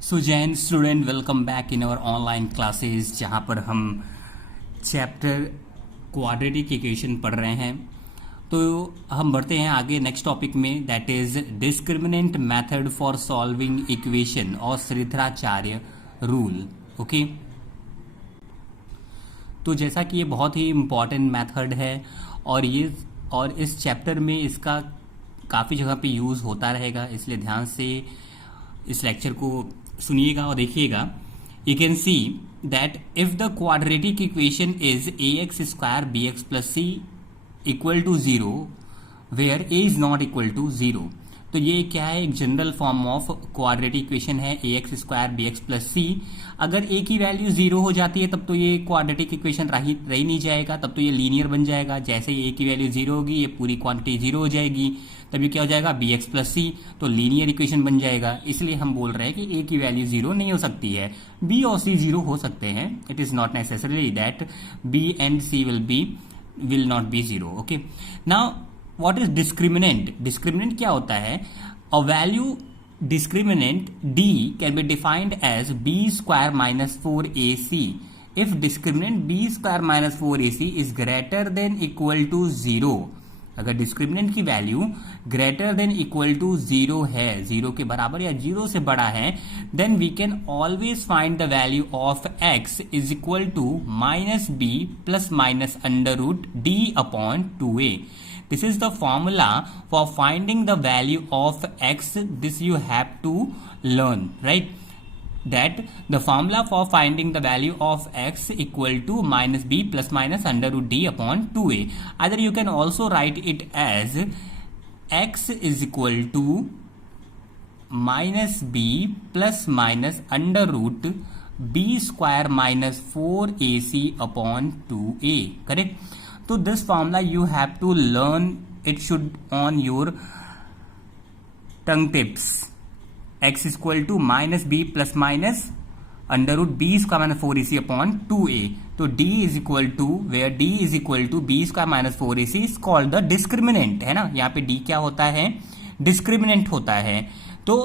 सो जैन student, welcome back in our online classes जहाँ पर हम चैप्टर क्वाड्रेटिक इक्वेशन पढ़ रहे हैं। तो हम बढ़ते हैं आगे नेक्स्ट टॉपिक में, that is discriminant method for solving equation और श्रीधराचार्य रूल। ओके, तो जैसा कि ये बहुत ही इम्पॉर्टेंट मेथड है और इस चैप्टर में इसका काफ़ी जगह पे यूज़ होता रहेगा, इसलिए ध्यान से इस लेक्चर को सुनिएगा और देखिएगा। You can see that if the quadratic equation is A X square B X plus C equal to zero where A is not equal to zero. तो ये क्या है, एक general form of quadratic equation है, A X square B X plus C. अगर A की value zero हो जाती है तब तो ये क्वाड्रेटिक इक्वेशन रह नहीं जाएगा, तब तो ये लीनियर बन जाएगा। जैसे ही ए की वैल्यू जीरो होगी ये पूरी क्वांटिटी जीरो हो जाएगी, तब ये क्या हो जाएगा, बी एक्स प्लस सी, तो लीनियर इक्वेशन बन जाएगा। इसलिए हम बोल रहे हैं कि ए की वैल्यू जीरो नहीं हो सकती है, बी और सी जीरो हो सकते हैं। It is not necessary that b and c will not be zero. Okay, now what is discriminant? Discriminant क्या होता है? A value discriminant d can be defined as b square minus 4ac if discriminant b square minus 4ac is greater than equal to 0। अगर discriminant की value greater than equal to zero है, zero के बराबर या zero से बड़ा है, then we can always find the value of x is equal to minus B plus minus under root D upon 2a। This is the formula for finding the value of x. This you have to learn, right? That the formula for finding the value of x equal to minus b plus minus under root d upon 2a. Either you can also write it as x is equal to minus b plus minus under root b square minus 4ac upon 2a. Correct? So this formula you have to learn, it should on your tongue tips. X is equal to minus b plus minus under root b square minus 4ac upon 2a. तो d is equal to, where d is equal to b square minus 4ac is called the discriminant, है ना। यहाँ पे d क्या होता है, discriminant होता है। तो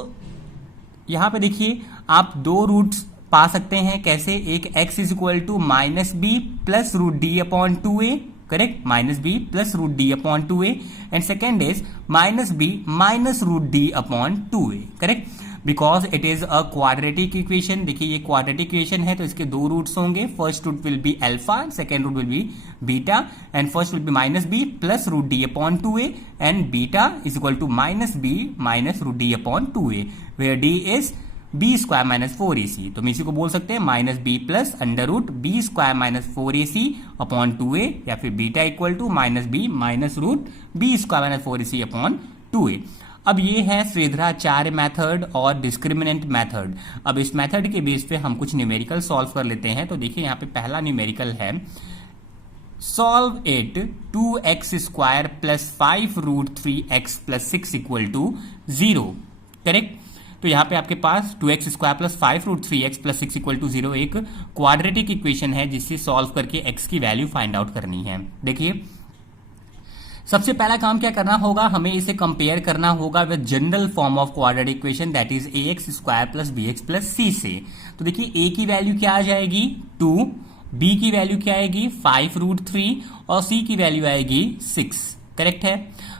यहाँ पे देखिए आप दो रूट्स पा सकते हैं, कैसे? एक x is equal to minus B plus root D upon 2a, correct, minus B plus root D upon 2a, and second is minus B minus root D upon 2a, correct, because it is a quadratic equation. देखिए ये quadratic equation है तो इसके दो roots होंगे, first root will be alpha, second root will be beta, and first will be minus B plus root D upon 2a and beta is equal to minus B minus root D upon 2a, where D is B square minus 4ac। तो हम इसी को बोल सकते हैं minus B plus under root B square minus 4ac upon 2a, या फिर beta equal to minus B minus root B square minus 4ac upon 2a। अब ये है श्रीधराचार्य मेथड और डिस्क्रिमिनेंट मेथड। अब इस मेथड के बेस पे हम कुछ न्यूमेरिकल सॉल्व कर लेते हैं। तो देखिए यहाँ पे पहला न्यूमेरिकल है, solve it 2x square plus 5 root 3x plus 6 equal to 0। Correct, तो यहाँ पे आपके पास 2x square plus 5 root 3x plus 6 equal to 0 एक क्वाड्रेटिक इक्वेशन है जिससे सॉल्व करके x की वैल्यू फाइंड आउट करनी है। देखिए सबसे पहला काम क्या करना होगा, हमें इसे कंपेयर करना होगा with general form of quadratic equation, that is A X square plus B X plus C से। तो देखिए a की वैल्यू क्या आ जाएगी 2, b की वैल्यू क्या आएगी 5 रूट 3 और c की वैल्यू आएगी 6। करेक्ट है,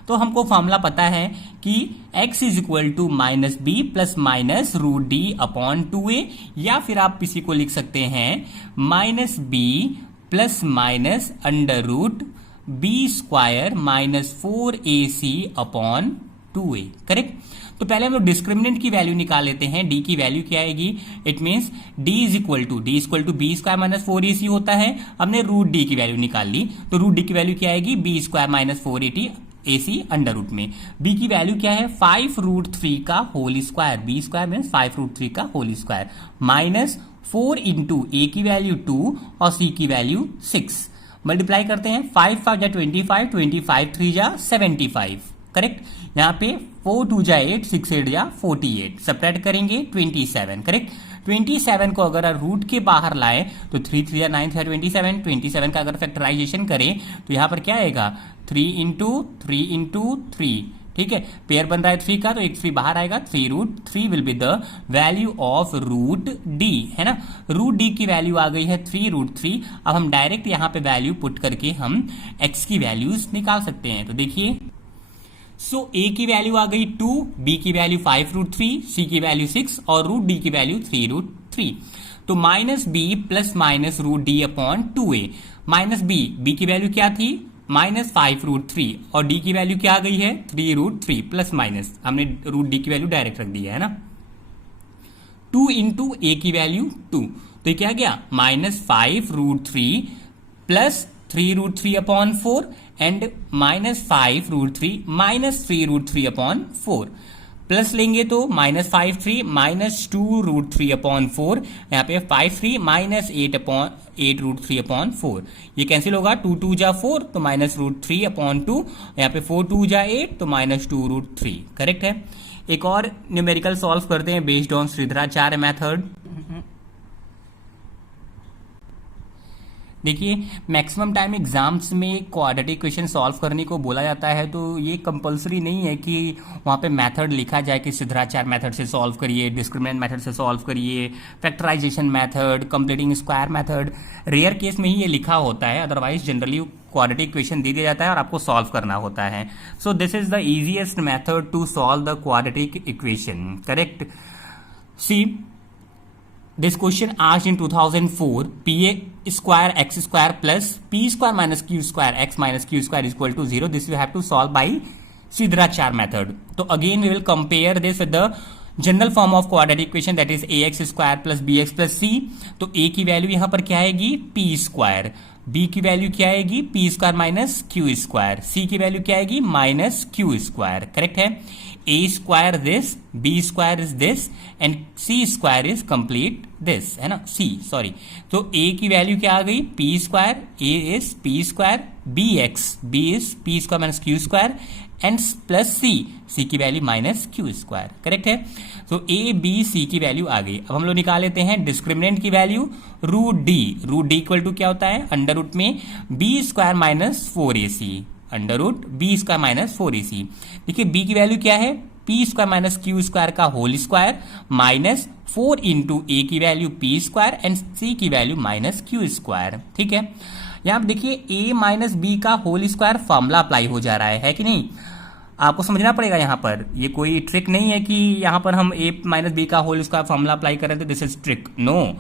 तो हमको फॉर्मूला पता है कि x is equal to minus B plus minus root D upon 2a, या फिर आप इसी को लिख सकते हैं minus B plus minus under root B square minus 4ac upon 2a। Correct, तो पहले हम लोग डिस्क्रिमिनेंट की वैल्यू निकाल लेते हैं। d की वैल्यू क्या आएगी, it means d is equal to B square minus 4ac होता है, हमने रूट d की वैल्यू निकाल ली, तो रूट d की वैल्यू क्या आएगी B square minus 4ac under root में। b की वैल्यू क्या है 5 रूट 3 का whole square, B square means 5 root 3 का whole square, minus 4 into A की वैल्यू 2 और c की वैल्यू 6। मल्टीप्लाई करते हैं, 5 5 जा 25, 25 3 जा 75। करेक्ट, यहाँ पे 4 2 जा 8, 6 8 जा 48, सब्ट्रैक्ट करेंगे 27। करेक्ट, 27 को अगर रूट के बाहर लाए तो 3 3 जा 9 3 27 का अगर फैक्टराइजेशन करें तो यहाँ पर क्या आएगा 3 इंटू 3 इंटू 3, ठीक है, पेयर बन रहा है 3 का, तो एक 3 बाहर आएगा, 3√3 will be the value of root D, है ना। रूट डी की वैल्यू आ गई है 3√3। अब हम डायरेक्ट यहाँ पे वैल्यू पुट करके हम x की वैल्यूज निकाल सकते हैं। तो देखिए, सो a की वैल्यू आ गई 2, b की वैल्यू 5√3, c की वैल्यू 6 और रूट d की वैल्यू 3√3। तो minus B plus minus root D upon 2a। Minus B की वैल्यू क्या थी, -5√3 और d की वैल्यू क्या आ गई है 3√3 प्लस माइनस हमने रूट d की वैल्यू डायरेक्ट रख दी है ना। 2 इंटू ए की वैल्यू 2, तो ये क्या गया -5√3 plus 3√3 upon 4 and -5√3 minus 3√3 upon 4 plus लेंगे तो -5/3 माइनस 2√3 अपॉन 4, यहाँ पे 5/3 माइनस 8√3 अपॉन 4, ये कैंसिल होगा, 2 2 जा 4 तो -√3 अपॉन 2, यहाँ पे 4 2 जा 8 तो -2√3, करेक्ट है। एक और न्यूमेरिकल सॉल्व करते हैं बेस्ड ऑन श्रीधराचार्य मेथड। देखिए, मैक्सिमम टाइम एग्जाम्स में क्वाड्रेटिक इक्वेशन सॉल्व करने को बोला जाता है, तो ये कंपलसरी नहीं है कि वहाँ पे मेथड लिखा जाए कि श्रीधराचार्य मेथड से सॉल्व करिए, डिस्क्रिमिनेंट मेथड से सॉल्व करिए, factorization method, completing square method. Rare case में ही ये लिखा होता है, अदरवाइज जनरली क्वाड्रेटिक इक्वेशन दे दिया जाता है और आपको सॉल्व करना होता है। So this is the easiest method to solve the quadratic equation, correct. See, this question asked in 2004, pa square x square plus p square minus q square x minus q square is equal to 0. This you have to solve by Sridharacharya method. So again we will compare this with the general form of quadratic equation, that is ax square plus bx plus c। तो a की value यहां पर क्या आएगी p square, b की value क्या आएगी p square minus q square, c की वैल्यू क्या आएगी माइनस q स्क्वायर, करेक्ट है। a square this, b square is this and c square is complete this, है ना, c सॉरी। तो a की वैल्यू क्या आ गई p square, a is p square, b is p square minus q square and plus c की value minus q square, correct है। तो a b c की वैल्यू आ गई। अब हम लोग निकाल लेते हैं डिस्क्रिमिनेंट की value, root d equal to क्या होता है, अंडर रूट में b square minus 4ac, under root b square minus 4ac। देखिए b की वैल्यू क्या है, p square minus q square का whole square minus 4 into a की value p square and c की वैल्यू माइनस q स्क्वायर, ठीक है। यहाँ पर देखिए a माइनस b का होल स्क्वायर फॉर्मूला अप्लाई हो जा रहा है कि नहीं, आपको समझना पड़ेगा। यहाँ पर ये कोई ट्रिक नहीं है कि यहाँ पर हम a माइनस बी का होल स्क्वायर फॉर्मूला अप्लाई कर रहे थे, दिस इज ट्रिक, नो।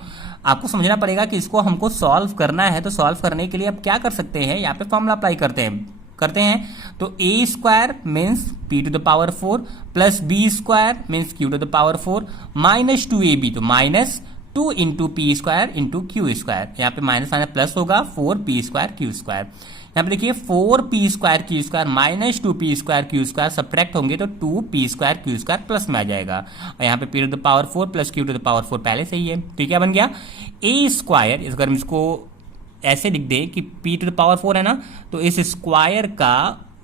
आपको समझना पड़ेगा कि इसको हमको सॉल्व करना है, तो सॉल्व करने के लिए अब क्या कर सकते हैं, यहाँ पे फॉर्मूला अप्लाई करते हैं। तो a square means p to the power 4 plus b square means q to the power 4 minus 2ab, तो minus 2 into P square into Q square, यहाँ पे माइनस माइनस प्लस होगा 4p स्क्वायर क्यू स्क्वायर। यहाँ पे देखिए 4p square Q square minus 2p square Q square subtract होंगे तो 2p square Q square plus में आ जाएगा, और यहाँ पे p to the power 4 plus q to the power 4 पहले से ही है, तो क्या बन गया a स्क्वायर। अगर हम इसको ऐसे लिख दें कि p टू द पावर 4 है ना, तो इस स्क्वायर का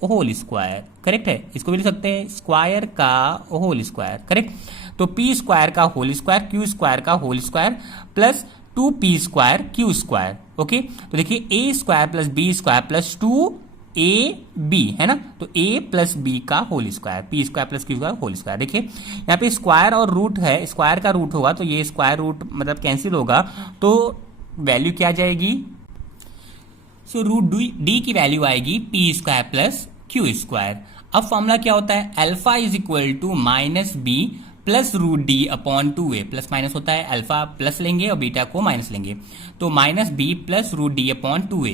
होल स्क्वायर, करेक्ट है, इसको भी लिख सकते हैं स्क्वायर का होल स्क्वायर, करेक्ट। तो p स्क्वायर का होल स्क्वायर q स्क्वायर का whole square plus 2p square Q square, okay. तो देखिए a square plus b square plus 2ab है ना, तो a प्लस b का whole square, p square plus q square whole square. देखिए यहाँ पे स्क्वायर और रूट है, स्क्वायर का रूट होगा तो ये स्क्वायर रूट मतलब कैंसिल होगा, तो वैल्यू क्या आ जाएगी, सो रूट d की वैल्यू आएगी p square plus Q square. अब फॉर्मूला क्या होता है, alpha is equal to minus B plus root D upon 2a, plus minus होता है, अल्फा प्लस लेंगे और बीटा को माइनस लेंगे, तो minus B plus root D upon 2a।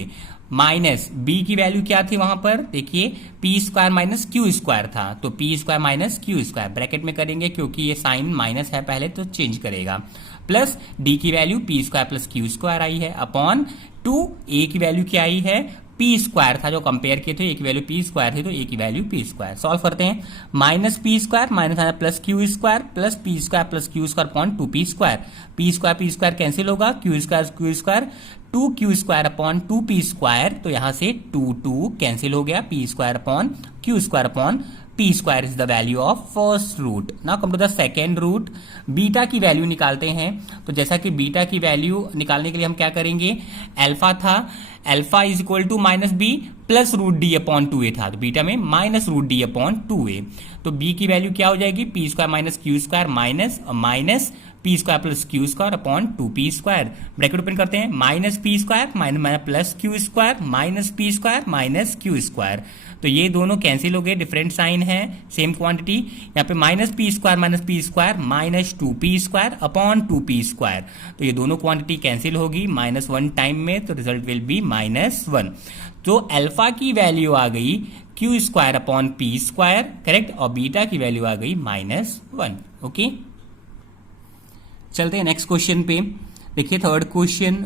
Minus B की वैल्यू क्या थी वहां पर, देखिए P square minus Q square था, तो P square minus Q square bracket में करेंगे क्योंकि ये साइन माइनस है पहले तो चेंज करेगा, प्लस डी की value P square plus Q square I है अपॉन 2, ए की वैल्यू क्या आई है पी स्क्वायर था जो कंपेयर किए थे, ए की वैल्यू पी स्क्वायर थी तो ए की वैल्यू पी स्क्वायर। सॉल्व करते हैं, माइनस पी स्क्वायर माइनस आना plus Q square plus P square plus Q square upon 2p square, P square cancel होगा, Q square 2q square upon 2p square, तो यहां से 2 कैंसिल हो गया, P square upon Q square upon p square is the value of first root. Now come to the second root. Beta की value निकालते हैं, तो जैसा कि बीटा की वैल्यू निकालने के लिए हम क्या करेंगे, अल्फा था, alpha is equal to minus B plus root D upon 2a था, तो बीटा में minus root D upon 2a, तो b की वैल्यू क्या हो जाएगी, P square minus Q square minus P square plus Q square upon 2p square, bracket open करते हैं, minus P square minus plus Q square minus P square minus Q square, तो ये दोनों cancel हो गए, डिफरेंट साइन है, same quantity, यहाँ पे minus P square minus 2p square upon 2p square, तो ये दोनों क्वांटिटी कैंसिल होगी -1 टाइम में, तो रिजल्ट विल बी -1, तो अल्फा की वैल्यू आ गई Q square upon P square, correct, और बीटा की वैल्यू आ गई -1, ओके। चलते हैं नेक्स्ट क्वेश्चन पे, देखिए third question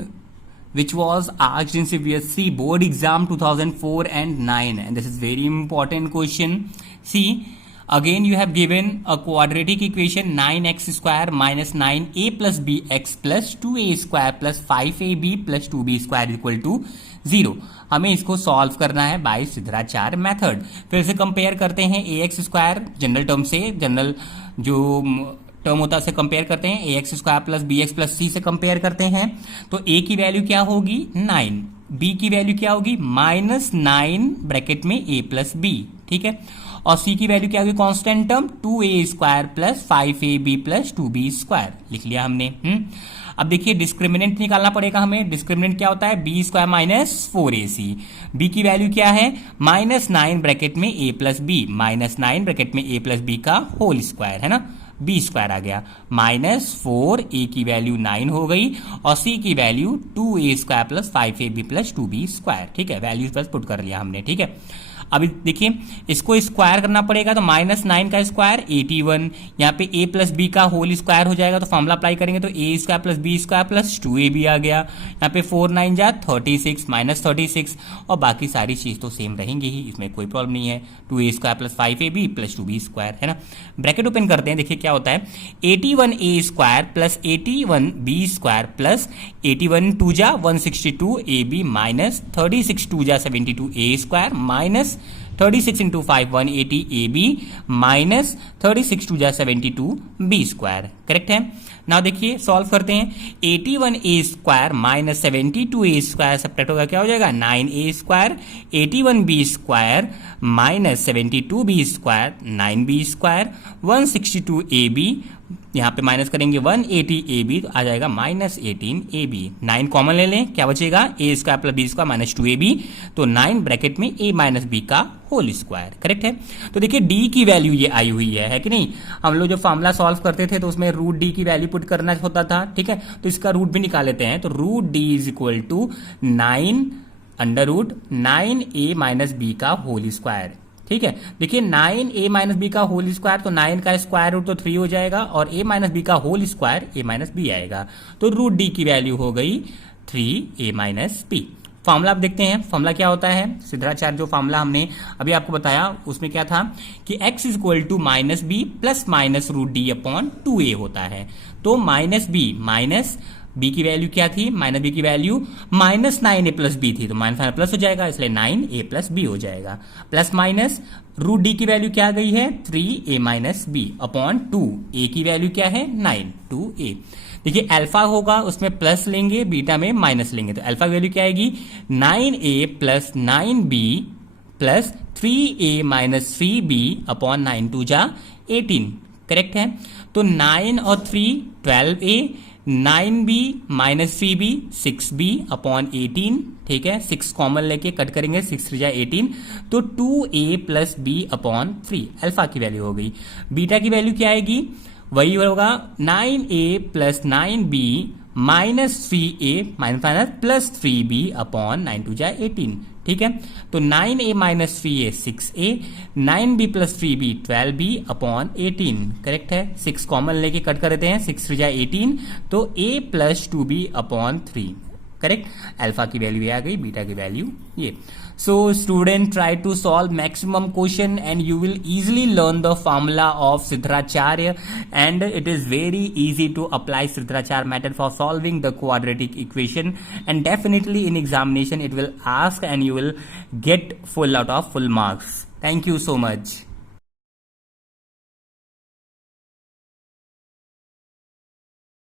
which was asked in CBSE board exam 2004 and 9, and this is very important question. See, again you have given a quadratic equation 9x square minus 9a plus bx plus 2a square plus 5ab plus 2b square equal to 0. हमें इसको solve करना है bye Siddhacharya method. फिर से compare करते हैं ax square general term से, general जो टर्म होता है उसे कंपेयर करते हैं, A X square plus B X plus C से कंपेयर करते हैं, तो ए की वैल्यू क्या होगी 9, बी की वैल्यू क्या होगी -9 ब्रैकेट में ए प्लस बी, ठीक है, और सी की वैल्यू क्या होगी constant term 2a square plus 5ab plus 2b square, लिख लिया हमने। अब देखिए डिस्क्रिमिनेंट निकालना पड़ेगा हमें, डिस्क्रिमिनेंट क्या होता है B square minus 4ac, B की वैल्यू क्या है -9 ब्रैकेट में a प्लस बी, -9 ब्रैकेट में a प्लस बी का होल स्क्वायर, है ना, बी स्क्वायर आ गया, -4 ए की वैल्यू 9 हो गई और सी की value 2a square plus 5ab plus 2b square, ठीक है, वैल्यूज बस पुट कर लिया हमने, ठीक है। अभी देखिए इसको स्क्वायर करना पड़ेगा, तो -9 का स्क्वायर 81, यहाँ पे a प्लस बी का होल स्क्वायर हो जाएगा, तो फॉर्मुला अप्लाई करेंगे तो a square plus B square plus 2ab आ गया, यहाँ पे 4 9 जा 36 -36, और बाकी सारी चीज तो सेम रहेंगी ही, इसमें कोई प्रॉब्लम नहीं है, 2a square plus 5ab plus 2b square, है ना, ब्रैकेट ओपन करते हैं, देखिए क्या होता है 81a square plus 81b square plus 81 2 जा 162ab माइनस 36 2 जा 72a square minus 36 into 5 180ab minus 36 2 जा 72b स्क्वायर, करेक्ट है। नाउ देखिए सॉल्व करते हैं, 81a square minus 72a square subtract होगा, क्या हो जाएगा 9a square, 81b square minus 72b square 9b square, 162ab यहाँ पे माइनस करेंगे 180ab, तो आ जाएगा -18ab, 9 कॉमन ले लें, क्या बचेगा a square plus B square minus 2ab, तो 9 ब्रैकेट में a माइनस बी का होल स्क्वायर, करेक्ट है। तो देखिए d की वैल्यू ये आई हुई है कि नहीं, हम लोग जो फॉर्मूला सॉल्व करते थे तो उसमें रूट d की वैल्यू पुट करना होता था, ठीक है, तो इसका रूट भी निकाल लेते हैं, तो root d is equal to 9 under root 9a minus B का होल स्क्वायर, ठीक है। देखिए 9a माइनस बी का होल स्क्वायर, तो 9 का स्क्वायर रूट तो 3 हो जाएगा, और a माइनस बी का whole square a minus B आएगा, तो रूट d की वैल्यू हो गई 3a माइनस बी। फॉर्मूला आप देखते हैं, फॉर्मूला क्या होता है, सिद्धाचार्य जो फॉर्मूला हमने अभी आपको बताया उसमें क्या था कि x is equal to minus B plus minus root D upon 2a होता है, तो माइनस बी माइनस b की वैल्यू क्या थी, माइनस बी की वैल्यू -9a प्लस बी थी, तो माइनस प्लस हो जाएगा, इसलिए 9a प्लस बी हो जाएगा, प्लस माइनस रूट डी की वैल्यू क्या आ गई है 3a minus B upon 2, a की वैल्यू क्या है 9 2a। देखिए अल्फा होगा उसमें प्लस लेंगे, बीटा में माइनस लेंगे, तो अल्फा वैल्यू क्या आएगी 9a plus 9b plus 3a minus 3b upon 9 2 जा 18, करेक्ट है। तो 9 और 3 12a, 9b minus 3b 6b upon 18, ठीक है, 6 कॉमन लेके कट करेंगे, 6 3 जा 18, तो 2a plus b upon 3 alpha की वैल्यू हो गई। बीटा की वैल्यू क्या आएगी, वही होगा 9a plus 9b minus 3a minus plus 3b upon 9 2 जा 18, ठीक है, तो 9a minus 3a 6a, 9b plus 3b 12b upon 18, correct है, 6 कॉमन लेके कट कर देते हैं, 6 3 जा 18, तो a plus 2b upon 3, correct, alpha की वैल्यू ये आ गई, बीटा की वैल्यू ये। So student, try to solve maximum question and you will easily learn the formula of Siddharacharya, and it is very easy to apply Siddharacharya method for solving the quadratic equation, and definitely in examination it will ask and you will get full out of full marks. Thank you so much.